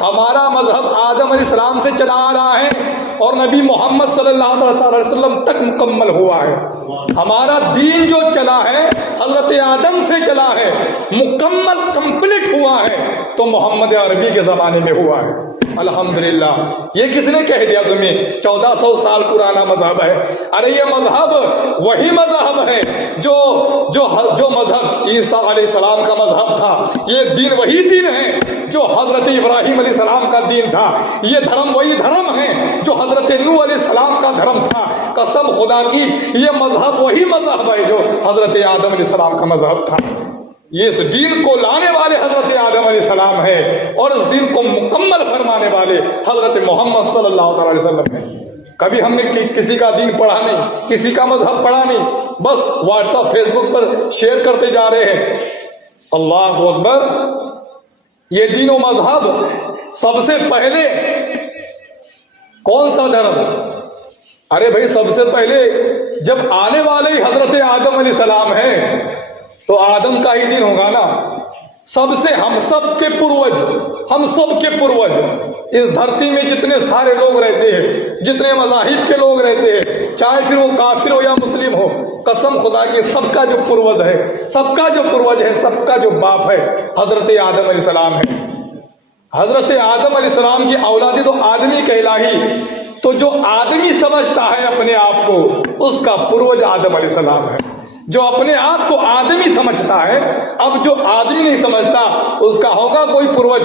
ہمارا مذہب آدم علیہ السلام سے چلا آ رہا ہے اور نبی محمد صلی اللہ علیہ وسلم تک مکمل ہوا ہے. ہمارا دین جو چلا ہے حضرت آدم سے چلا ہے, مکمل کمپلیٹ ہوا ہے تو محمد عربی کے زمانے میں ہوا ہے. الحمدللہ. یہ کس نے کہہ دیا تمہیں 1400 سال پرانا مذہب ہے؟ ارے یہ مذہب وہی مذہب ہے جو مذہب عیسیٰ علیہ السلام کا مذہب تھا. یہ دین وہی دین ہے جو حضرت ابراہیم علیہ السلام کا دین تھا. یہ دھرم وہی دھرم ہے جو حضرت نوح علیہ السلام کا دھرم تھا. قسم خدا کی یہ مذہب وہی مذہب ہے جو حضرت آدم علیہ السلام کا مذہب تھا. یہ اس دین کو لانے والے حضرت آدم علیہ السلام ہے اور اس دین کو مکمل فرمانے والے حضرت محمد صلی اللہ علیہ وسلم ہے. کبھی ہم نے کسی کا دین پڑھا نہیں, کسی کا مذہب پڑھا نہیں, بس واٹس ایپ فیس بک پر شیئر کرتے جا رہے ہیں. اللہ اکبر. یہ دین و مذہب سب سے پہلے کون سا دھرم؟ ارے بھائی سب سے پہلے جب آنے والے ہی حضرت آدم علیہ السلام ہیں تو آدم کا ہی دین ہوگا نا. سب سے ہم سب کے پروج اس دھرتی میں جتنے سارے لوگ رہتے ہیں, جتنے مذاہب کے لوگ رہتے ہیں, چاہے پھر وہ کافر ہو یا مسلم ہو, قسم خدا کی سب کا جو پروج ہے, سب کا جو باپ ہے حضرت آدم علیہ السلام ہے. حضرت آدم علیہ السلام کی اولادی تو آدمی کہلائی. تو جو آدمی سمجھتا ہے اپنے آپ کو اس کا پروج آدم علیہ السلام ہے. جو اپنے آپ کو آدمی سمجھتا ہے, اب جو آدمی نہیں سمجھتا اس کا ہوگا کوئی پروج.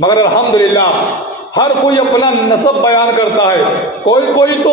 مگر الحمدللہ ہر کوئی اپنا نسب بیان کرتا ہے. کوئی تو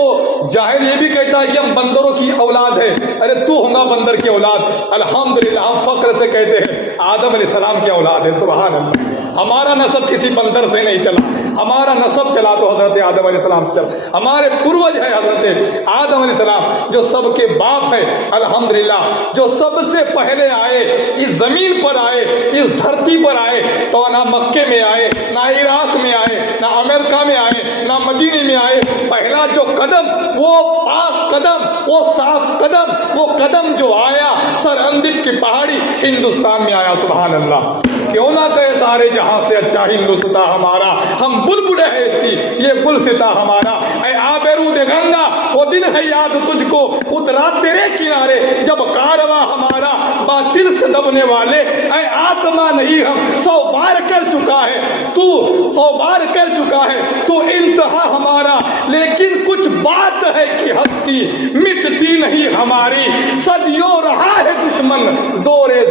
جاہل یہ بھی کہتا ہے کہ ہم بندروں کی اولاد ہے. ارے تو ہوگا بندر کی اولاد. الحمدللہ ہم فخر سے کہتے ہیں آدم علیہ السلام کی اولاد ہے. سبحان اللہ. ہمارا نسب کسی بندر سے نہیں چلا, ہمارا نسب چلا تو حضرت آدم علیہ السلام سے چلا. ہمارے پروج ہے حضرت آدم علیہ السلام جو سب کے باپ ہے. الحمدللہ جو سب سے پہلے آئے, اس زمین پر آئے, اس دھرتی پر آئے, تو نہ مکے میں آئے, نہ عراق میں آئے, نہ امریکہ میں آئے, نہ مدینے میں آئے. پہلا جو قدم وہ پاک قدم, وہ صاف قدم, وہ قدم جو آیا سر اندب کی پہاڑی ہندوستان میں آیا. سبحان اللہ. کیوں نہ کہے سارے جہاں سے اچھا ہندوستان ہمارا, ہم بلبلے ہیں اس کی, یہ گلستہ ہمارا. اے آبرود گنگا وہ دن ہے یاد تجھ کو اترا تیرے کنارے, جب کارواں ہمارا باطل سے دبنے والے. اے آسمان نہیں ہم 100 بار کر چکا ہے, تو 100 بار کر چکا ہے, تو انتہا ہمارا. لیکن کچھ بات ہے کہ ہستی مٹتی نہیں ہماری. صدیوں رہا ہے دشمن دورے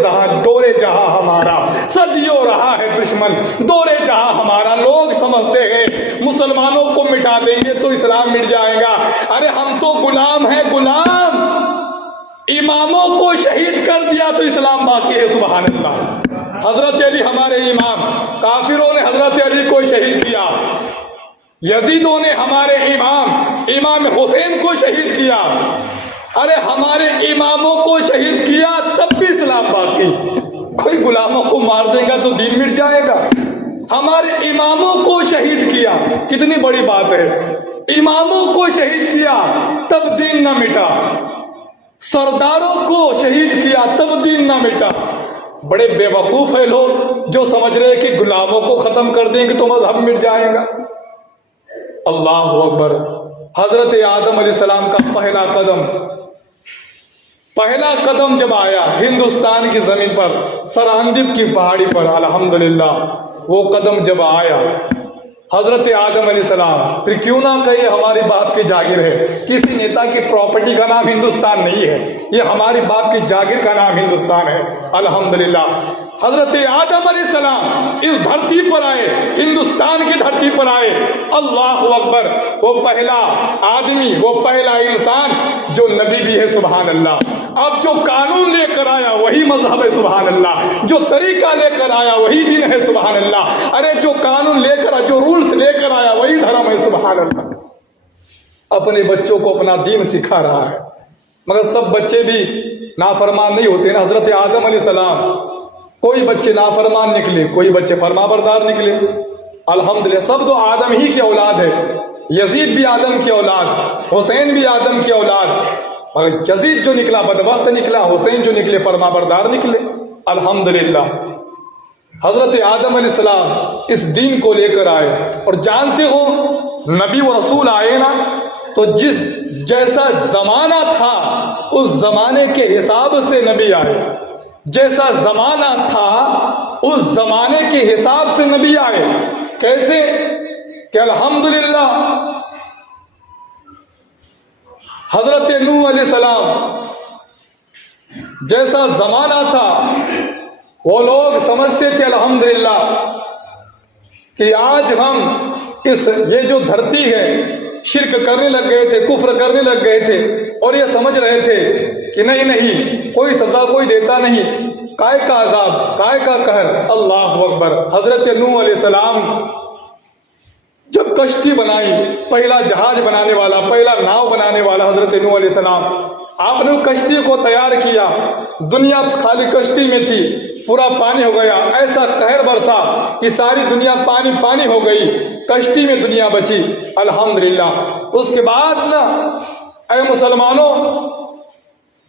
جہاں ہمارا, صدیوں رہا ہے دشمن دورے جہاں ہمارا. لوگ سمجھتے ہیں مسلمانوں کو مٹا دیں گے تو اسلام مٹ جائے گا. ارے ہم تو غلام ہیں, غلام. اماموں کو شہید کر دیا تو اسلام باقی ہے. سبحان اللہ. حضرت علی ہمارے امام, کافروں نے حضرت علی کو شہید کیا. یزیدوں نے ہمارے امام حسین کو شہید کیا. ارے ہمارے اماموں کو شہید کیا تب بھی اسلام باقی. کوئی غلاموں کو مار دے گا تو دین مٹ جائے گا. ہمارے اماموں کو شہید کیا, کتنی بڑی بات ہے. اماموں کو شہید کیا تب دین نہ مٹا, سرداروں کو شہید کیا تب دین نہ مٹا. بڑے بے وقوف ہے لوگ جو سمجھ رہے کہ غلاموں کو ختم کر دیں گے تو مذہب مٹ جائے گا. اللہ اکبر. حضرت آدم علیہ السلام کا پہلا قدم جب آیا ہندوستان کی زمین پر, سراندب کی پہاڑی پر, الحمدللہ وہ قدم جب آیا حضرت آدم علیہ السلام, پھر کیوں نہ کہے ہماری باپ کی جاگیر ہے. کسی نیتا کی پراپرٹی کا نام ہندوستان نہیں ہے, یہ ہماری باپ کی جاگیر کا نام ہندوستان ہے. الحمدللہ حضرت آدم علیہ السلام اس دھرتی پر آئے, ہندوستان کی دھرتی پر آئے. اللہ اکبر. وہ پہلا آدمی, وہ پہلا انسان جو نبی بھی ہے. سبحان اللہ. اب جو قانون لے کر آیا وہی مذہب ہے. سبحان اللہ. جو طریقہ لے کر آیا وہی دین ہے. سبحان اللہ. ارے جو قانون لے کر, جو رولز لے کر آیا وہی دھرم ہے. سبحان اللہ. اپنے بچوں کو اپنا دین سکھا رہا ہے. مگر سب بچے بھی نافرمان نہیں ہوتے نا. حضرت آدم علیہ السلام کوئی بچے نافرمان نکلے, کوئی بچے فرما بردار نکلے. الحمدللہ سب تو آدم ہی کی اولاد ہے. یزید بھی آدم کی اولاد, حسین بھی آدم کی اولاد. مگر یزید جو نکلا بدبخت نکلا, حسین جو نکلے فرما بردار نکلے. الحمدللہ. حضرت آدم علیہ السلام اس دین کو لے کر آئے، اور جانتے ہو نبی و رسول آئے نا تو جیسا زمانہ تھا اس زمانے کے حساب سے نبی آئے، جیسا زمانہ تھا اس زمانے کے حساب سے نبی آئے۔ کیسے کہ الحمدللہ حضرت نوح علیہ السلام جیسا زمانہ تھا وہ لوگ سمجھتے تھے الحمدللہ کہ آج ہم یہ جو دھرتی ہے شرک کرنے لگ گئے تھے، کفر کرنے لگ گئے تھے، اور یہ سمجھ رہے تھے کہ نہیں کوئی سزا کوئی دیتا نہیں، کائے کا عذاب کائے کا قہر۔ اللہ اکبر۔ حضرت نوح علیہ السلام جب کشتی بنائی، پہلا جہاز بنانے والا، پہلا ناؤ بنانے والا حضرت نوح علیہ السلام، آپ نے کشتی کو تیار کیا، دنیا خالی کشتی میں تھی، پورا پانی ہو گیا، ایسا قہر برسا کہ ساری دنیا پانی پانی ہو گئی، کشتی میں دنیا بچی الحمدللہ۔ اس کے بعد نا اے مسلمانوں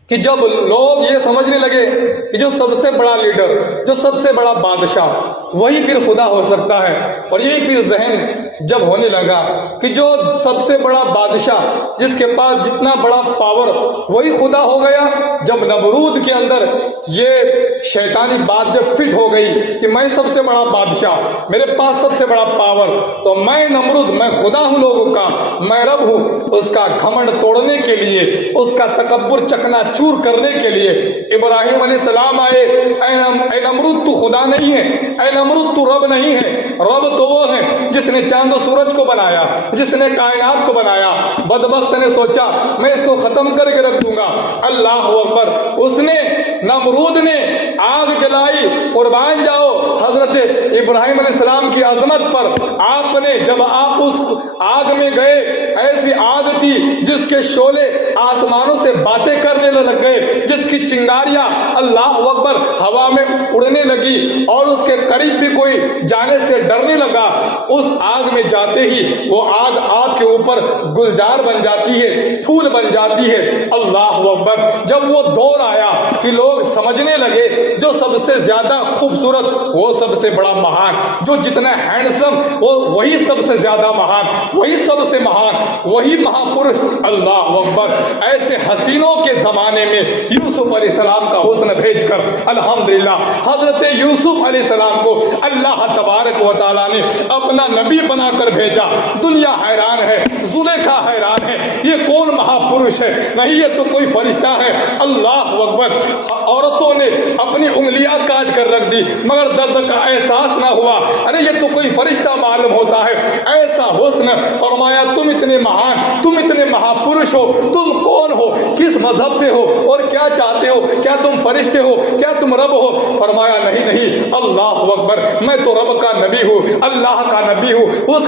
کہ جب لوگ یہ سمجھنے لگے کہ جو سب سے بڑا لیڈر، جو سب سے بڑا بادشاہ وہی پھر خدا ہو سکتا ہے، اور یہی پھر ذہن جب ہونے لگا کہ جو سب سے بڑا بادشاہ جس کے پاس جتنا بڑا پاور وہی خدا ہو گیا، جب نمرود کے اندر یہ شیطانی بات جب فٹ ہو گئی کہ میں سب سے بڑا بادشاہ، میرے پاس سب سے بڑا پاور، تو میں نمرود، میں خدا ہوں لوگوں کا، میں رب ہوں، اس کا گھمنڈ توڑنے کے لیے، اس کا تکبر چکنا چور کرنے کے لیے ابراہیم علیہ السلام آئے، اے نمرود تو خدا نہیں ہے، اے نمرود تو رب نہیں ہے، رب تو وہ ہے جس نے چاند و سورج کو بنایا، جس نے کائنات کو بنایا۔ بدبخت نے سوچا میں اس کو ختم کر کے رکھ دوں گا۔ اللہ اکبر۔ اس نے، نمرود نے آگ جلائی، قربان جاؤ حضرت ابراہیم علیہ السلام کی عظمت پر۔ آپ نے جب آپ اس آگ میں گئے، ایسی آگ تھی جس کے شعلے آسمانوں سے باتیں کرنے لگ گئے، جس کی چنگاریاں اللہ اکبر ہوا میں اڑنے لگی، اور اس کے قریب بھی کوئی جانے سے ڈرنے لگا۔ اس آگ میں جاتے ہی وہ آگ آپ کے اوپر گلزار بن جاتی ہے، پھول بن جاتی ہے۔ اللہ اکبر۔ جب وہ دور آیا کہ لوگ سمجھنے لگے جو سب سے زیادہ خوبصورت وہ سب سے بڑا مہان، جو جتنا ہینڈسم وہ وہی سب سے زیادہ مہان، وہی سب سے مہان، وہی مہاپرش۔ اللہ اکبر۔ ایسے حسینوں کے زمانے میں یوسف علیہ السلام کا حسن بھیج کر الحمدللہ حضرت یوسف علیہ السلام کو اللہ تبارک و تعالیٰ نے اپنا نبی بنا کر بھیجا۔ دنیا حیران ہے، زلیخا حیران ہے، یہ کون مہاپرش ہے؟ نہیں، یہ تو کوئی فرشتہ ہے۔ اللہ اکبر۔ عورتوں نے اپنی انگلیاں کاٹ کر رکھ دی مگر درد کا احساس نہ ہوا۔ ارے یہ تو کوئی فرشتہ معلوم ہوتا ہے۔ ایسا حسن۔ فرمایا تم اتنے مہان، تم اتنے مہاپرش ہو، تم کون ہو، کس مذہب سے ہو، اور کیا چاہتے ہو؟ کیا تم فرشتے ہو؟ کیا تم رب ہو؟ فرمایا نہیں، اللہ اکبر، میں تو رب کا نبی ہوں، اللہ کا نبی ہوں،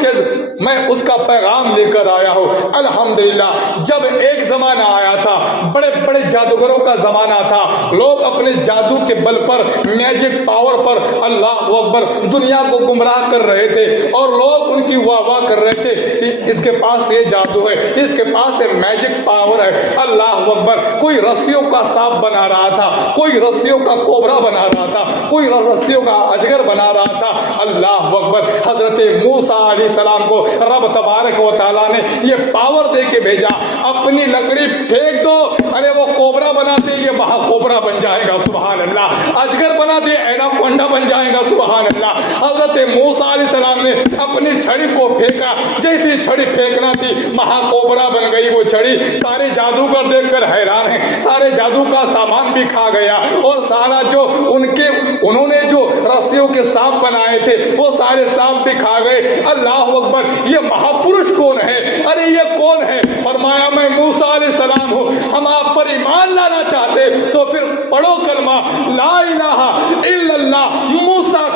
میں اس کا پیغام لے کر آیا ہوں۔ الحمدللہ۔ جب ایک زمانہ آیا تھا، بڑے بڑے جادوگروں کا زمانہ تھا، لوگ اپنے جادو کے بل پر، میجک پاور پر اللہ اکبر دنیا کو گمراہ کر رہے تھے، اور لوگ ان کی واہ واہ کر رہے تھے، اس کے پاس یہ جادو ہے، اس کے پاس یہ میجک پاور ہے۔ اللہ اکبر۔ کوئی رسیوں کا سانپ بنا رہا تھا، کوئی رسیوں کا کوبرا بنا رہا تھا، کوئی رسیوں کا اجگر بنا رہا تھا۔ اللہ اکبر۔ حضرت موسیٰ علیہ السلام کو رب تبارک و تعالیٰ نے یہ پاور دے کے بھیجا، اپنی لکڑی پھینک دو، ارے وہ کوبرا بنا دے، یہ وہاں کوبرا بن جائے گا، سبحان اللہ۔ اجگر بنا دے، ایناکونڈا بن جائے گا، سبحان اللہ۔ حضرت موسیٰ علیہ السلام نے اپنی چھڑی کو پھینکا، جیسی چھڑی پھینکنا تھی مہا کوبرا بن گئی وہ چھڑی۔ سارے جادوگر دیکھ کر حیران ہیں، سارے جادو کا سامان بھی کھا گیا، اور سارا جو انہوں نے جو رسیوں کے سانپ بنائے تھے وہ سارے سانپ بھی کھا گئے۔ اللہ اکبر۔ یہ مہاپرش کون ہے؟ ارے یہ کون ہے؟ فرمایا میں موسیٰ علیہ السلام ہوں۔ ہم آپ پر ایمان لانا چاہتے تو پھر پڑھو کلمہ لا الہ الا اللہ موسیٰ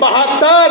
72,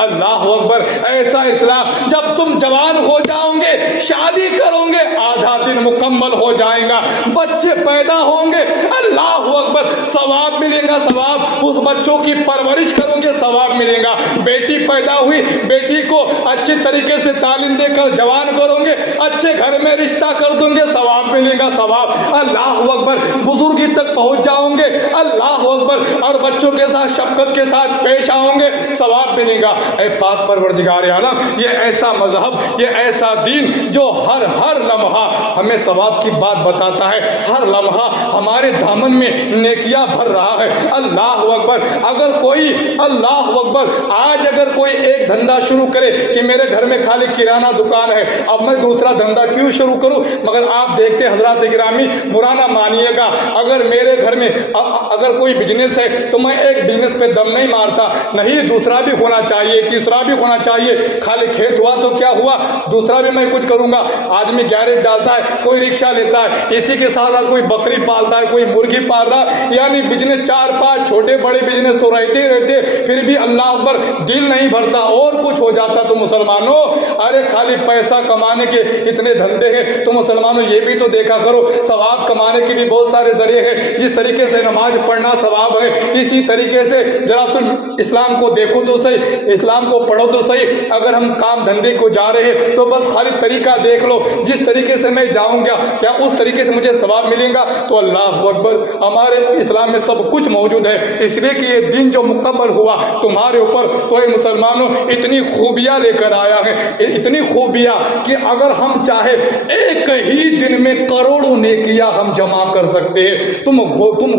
اللہ اکبر. ایسا اسلام جب تم جوان ہو جاؤ گے, شادی کرو گے, آدھا دن مکمل ہو جائے گا, بچے پیدا ہوں گے, اللہ اکبر, ثواب ملے گا. ثواب اس بچوں کی پرورش کرو گے, ثواب ملے گا. بیٹی پیدا ہوئی, بیٹی کو اچھی طریقے سے تعلیم دے کر جوان کرو گے, اچھے گھر میں رشتہ کر دوں گے, ثواب ملے گا. ثواب. اللہ اکبر. بزرگی تک پہنچ جاؤں گے, اللہ اکبر, اور بچوں کے ساتھ شفقت کے ساتھ پیش آؤں گے, ثواب ملے گا. اے پاک پروردگار عالم, یہ ایسا مذہب, یہ ایسا دین جو ہر لمحہ ہمیں ثواب کی بات بتاتا ہے, ہر لمحہ ہمارے دامن میں نیکیاں بھر رہا ہے. اللہ اکبر. اگر کوئی, اللہ اکبر, آج اگر کوئی ایک دھندا شروع کرے کہ میرے گھر میں خالی کرانہ دکان ہے, اب میں دوسرا دھندا کیوں شروع کروں؟ مگر آپ دیکھتے حضرات گرامی, برا نہ مانیے گا, اگر میرے گھر میں اگر کوئی بزنس ہے تو میں ایک بزنس پہ دم نہیں مارتا, نہیں, دوسرا بھی ہونا چاہیے, تیسرا بھی ہونا چاہیے. خالی کھیت ہوا تو کیا ہوا, دوسرا بھی میں کچھ کروں گا. آدمی گیرج ڈالتا ہے, کوئی رکشہ لیتا ہے, اسی کے ساتھ کوئی بکری پالتا ہے, کوئی مرغی پال رہا ہے, یعنی بزنس 4-5 چھوٹے بڑے بزنس تو رہتے ہی رہتے, پھر بھی اللہ اکبر دل نہیں بھرتا, اور کچھ ہو جاتا. تو مسلمانوں, ارے خالی پیسہ کمانے کے اتنے دھندے ہیں, تو مسلمانوں یہ بھی تو دیکھا کرو, ثواب کمانے کے بھی بہت سارے ذریعے ہیں. جس طریقے سے نماز پڑھنا ثواب ہے, اسی طریقے سے ذرا تم اسلام کو دیکھو تو صحیح, اسلام کو پڑھو تو صحیح. اگر ہم کام دھندے کو جا رہے ہیں تو بس خالی طریقہ دیکھ لو, جس طریقے سے میں جاؤں گا کیا اس طریقے سے مجھے ثواب ملے گا؟ تو اللہ اکبر, ہمارے اسلام میں سب کچھ موجود ہے. اس لیے کہ یہ دن جو مکمل ہوا تمہارے اوپر, تو اے مسلمانوں اتنی خوبیاں لے کر آیا ہے, اتنی خوبیاں کہ اگر ہم چاہے ایک ہی دن میں کروڑوں نیکیاں ہم جمع کر سکتے ہیں. تم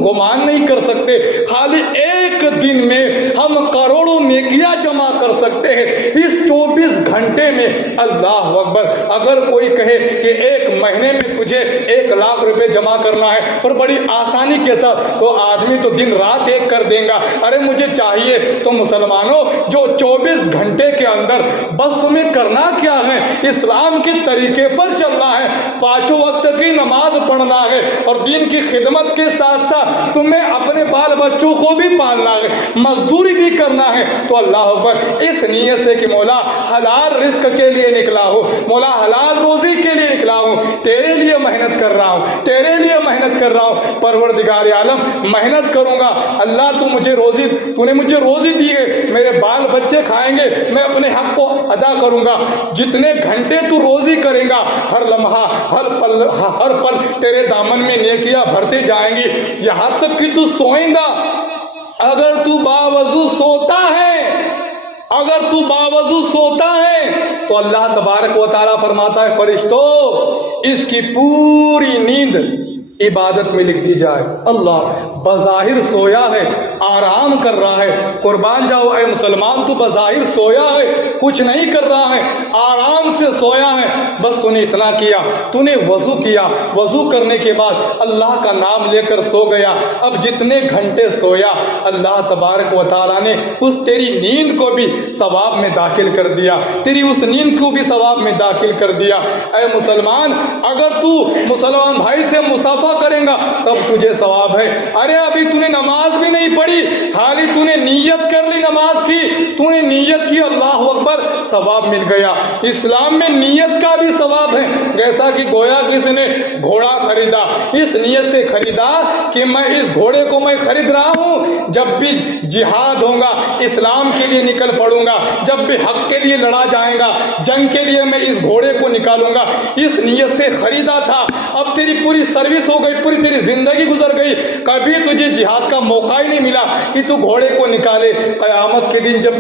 گمان نہیں کر سکتے, خالی ایک دن میں ہم کروڑوں نیکیاں جمع کر سکتے ہیں اس 24 گھنٹے میں. اللہ اکبر. اگر کوئی کہے کہ ایک مہینے میں تجھے 1 لاکھ روپے جمع کرنا ہے اور بڑی آسانی کے ساتھ, تو آدمی تو دن رات ایک کر دے گا. ارے مجھے چاہیے تو مسلمانوں جو 24 گھنٹے کے اندر بس تمہیں کرنا کیا ہے, اسلام کے طریقے پر چلنا ہے, 5 وقت کی نماز پڑھنا ہے, اور دین کی خدمت کے ساتھ ساتھ تمہیں اپنے بال بچوں کو بھی پالنا ہے, مزدوری بھی کرنا ہے. تو اللہ اکبر, اس نیت سے کہ مولا حلال رزق کے لیے نکلا ہوں, مولا حلال روزی کے لیے نکلا ہوں, تیرے لیے محنت کر رہا ہوں, تیرے لیے محنت کر رہا ہوں. پروردگار عالم, محنت کروں گا اللہ, تو نے مجھے روزی دی ہے, میرے بال بچے کھائیں گے, میں اپنے حق کو ادا کروں گا. جتنے گھنٹے تو روزی کرے گا, ہر لمحہ ہر پل تیرے دامن میں نیکیاں بھرتے جائیں گی, یہاں تک کہ تو سوئیں گا. اگر تو باوضو سوتا ہے, اگر تو باوضو سوتا ہے, تو اللہ تبارک و تعالیٰ فرماتا ہے فرشتوں, اس کی پوری نیند عبادت میں لکھ دی جائے. اللہ بظاہر سویا ہے, آرام کر رہا ہے, قربان جاؤ اے مسلمان, تو بظاہر سویا ہے, کچھ نہیں کر رہا ہے, آرام سے سویا ہے, بس تو نے اتنا کیا, تو نے وضو کیا, وضو کرنے کے بعد اللہ کا نام لے کر سو گیا. اب جتنے گھنٹے سویا, اللہ تبارک و تعالیٰ نے اس تیری نیند کو بھی ثواب میں داخل کر دیا, تیری اس نیند کو بھی ثواب میں داخل کر دیا. اے مسلمان, اگر تو مسلمان بھائی سے مصافحہ کریں گا تب تجھے ثواب ہے. ارے ابھی تو نے نماز بھی نہیں پڑھی, خالی تو نے نیت کر لی نماز کی, تو نے نیت کی, اللہ اکبر, ثواب مل گیا. اسلام میں نیت کا بھی ثواب ہے. جیسا کہ گویا کسی نے گھوڑا خریدا, اس نیت سے خریدا کہ میں اس گھوڑے کو میں خرید رہا ہوں, جب بھی جہاد ہوگا اسلام کے لیے نکل پڑوں گا, جب بھی حق کے لیے لڑا جائے گا, جنگ کے لیے میں اس گھوڑے کو نکالوں گا. اس نیت سے خریدا تھا, اب تیری پوری سروس ہو گئی, پوری تیری زندگی گزر گئی, کبھی تجھے جہاد کا موقع ہی نہیں ملا کہ تو گھوڑے کو نکالے. قیامت کے دن جب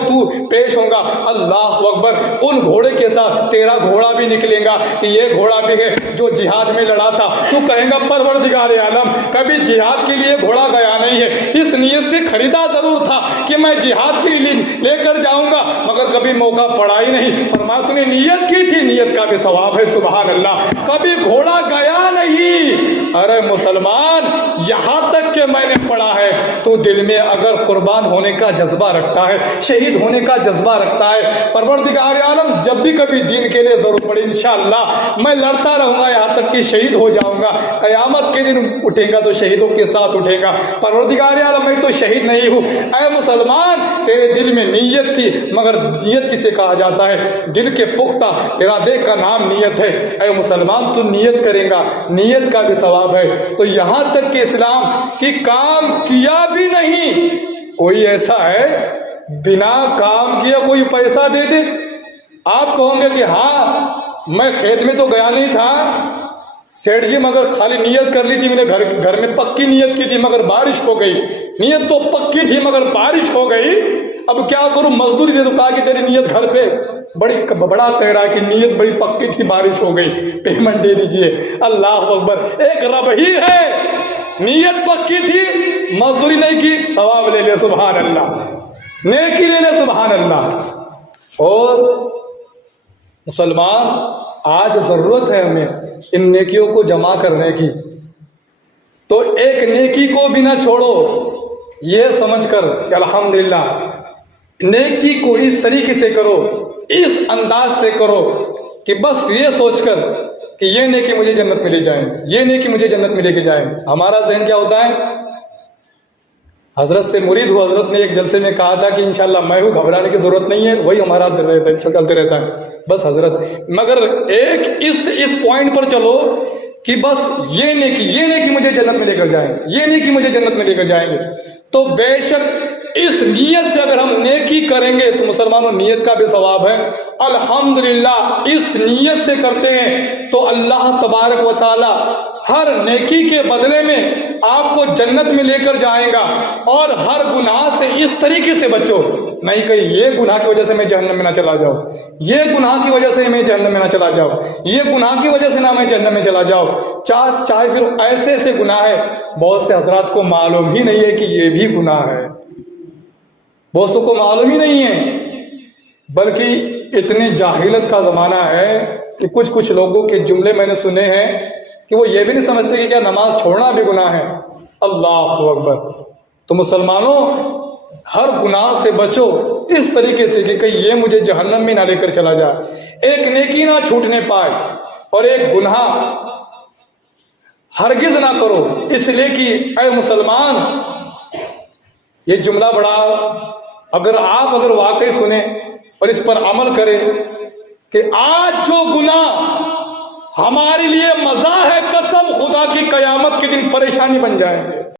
تو پیش ہوگا, اللہ اکبر, ان گھوڑے کے ساتھ تیرا گھوڑا بھی نکلے گا کہ یہ گھوڑا بھی ہے جو جہاد میں لڑا تھا. تو کہیں گا پروردگار عالم, کبھی جہاد کے لیے گھوڑا گیا نہیں ہے, اس نیت سے خریدا ضرور تھا کہ میں جہاد کے لیے لے کر جاؤں گا, مگر کبھی موقع پڑا ہی نہیں. فرمایا تو نے نیت کی تھی, نیت کا بھی ثواب ہے. سبحان اللہ. کبھی گھوڑا گیا نہیں. ارے مسلمان, یہاں تک کہ میں نے پڑھا ہے تو دل میں اگر قربان ہونے کا جذبہ رکھتا ہے, شہید ہونے کا جذبہ رکھتا ہے, پروردگار عالم جب بھی کبھی دین کے لیے ضرورت پڑے انشاءاللہ میں لڑتا رہوں گا یہاں تک کہ شہید ہو جاؤں گا. قیامت کے دن اٹھے گا تو شہیدوں کے ساتھ اٹھے گا. پروردگار عالم میں تو شہید نہیں ہوں. اے مسلمان, تیرے دل میں نیت تھی, مگر نیت کسے کہا جاتا ہے؟ دل کے پختہ ارادے کا نام نیت ہے. اے مسلمان, تو نیت کرے گا, نیت کا بھی ثواب ہے. تو یہاں تک کہ اسلام کی کام کیا بھی نہیں, کوئی ایسا ہے بنا کام کیا کوئی پیسہ دے دے؟ آپ کہوں گے کہ ہاں میں کھیت میں تو گیا نہیں تھا سیٹھ جی, مگر خالی نیت کر لی تھی, میں نے گھر میں پکی نیت کی تھی مگر بارش ہو گئی. نیت تو پکی تھی مگر بارش ہو گئی, اب کیا کروں, مزدوری دے دو. کہا کہ تیری نیت گھر پہ بڑا کہہ رہا ہے کہ نیت بڑی پکی تھی, بارش ہو گئی, پیمنٹ دے دیجئے. اللہ اکبر, ایک رب ہی ہے, نیت پکی تھی, مزدوری نہیں کی, ثواب لے لے, سبحان اللہ, نیکی لے لے, سبحان اللہ. اور مسلمان, آج ضرورت ہے ہمیں ان نیکیوں کو جمع کرنے کی. تو ایک نیکی کو بھی نہ چھوڑو, یہ سمجھ کر کہ الحمدللہ نیکی کو اس طریقے سے کرو, اس انداز سے کرو کہ بس یہ سوچ کر کہ یہ نیکی مجھے جنت میں لے جائیں, یہ نیکی مجھے جنت میں لے کے جائیں. ہمارا ذہن کیا ہوتا ہے؟ حضرت سے مرید ہو, حضرت نے ایک جلسے میں کہا تھا کہ انشاءاللہ میں ہوں, گھبرانے کی ضرورت نہیں ہے, وہی ہمارا چلتے رہتا ہے بس حضرت. مگر ایک اس پوائنٹ پر چلو کہ بس یہ نیکی مجھے جنت میں لے کر جائیں گے, یہ نیکی مجھے جنت میں لے کر جائیں گے. تو بے شک اس نیت سے اگر ہم نیکی کریں گے تو مسلمانوں نیت کا بھی ثواب ہے. الحمدللہ اس نیت سے کرتے ہیں تو اللہ تبارک و تعالی ہر نیکی کے بدلے میں آپ کو جنت میں لے کر جائے گا. اور ہر گناہ سے اس طریقے سے بچو, نہیں کہ یہ گناہ کی وجہ سے میں جہنم میں نہ چلا جاؤں, یہ گناہ کی وجہ سے میں جہنم میں نہ چلا جاؤں, یہ گناہ کی وجہ سے نہ میں جہنم میں چلا جاؤں. چاہے پھر ایسے گناہ ہے, بہت سے حضرات کو معلوم ہی نہیں ہے کہ یہ بھی گناہ ہے, بہت کو معلوم ہی نہیں ہے, بلکہ اتنے جاہلت کا زمانہ ہے کہ کچھ لوگوں کے جملے میں نے سنے ہیں کہ وہ یہ بھی نہیں سمجھتے کہ کیا نماز چھوڑنا بھی گناہ ہے. اللہ اکبر. تو مسلمانوں, ہر گناہ سے بچو اس طریقے سے کہ کہیں یہ مجھے جہنم میں نہ لے کر چلا جائے, ایک نیکی نہ چھوٹنے پائے اور ایک گناہ ہرگز نہ کرو. اس لیے کہ اے مسلمان, یہ جملہ بڑا, اگر واقعی سنیں اور اس پر عمل کریں کہ آج جو گناہ ہمارے لیے مزہ ہے, قسم خدا کی قیامت کے دن پریشانی بن جائیں گے.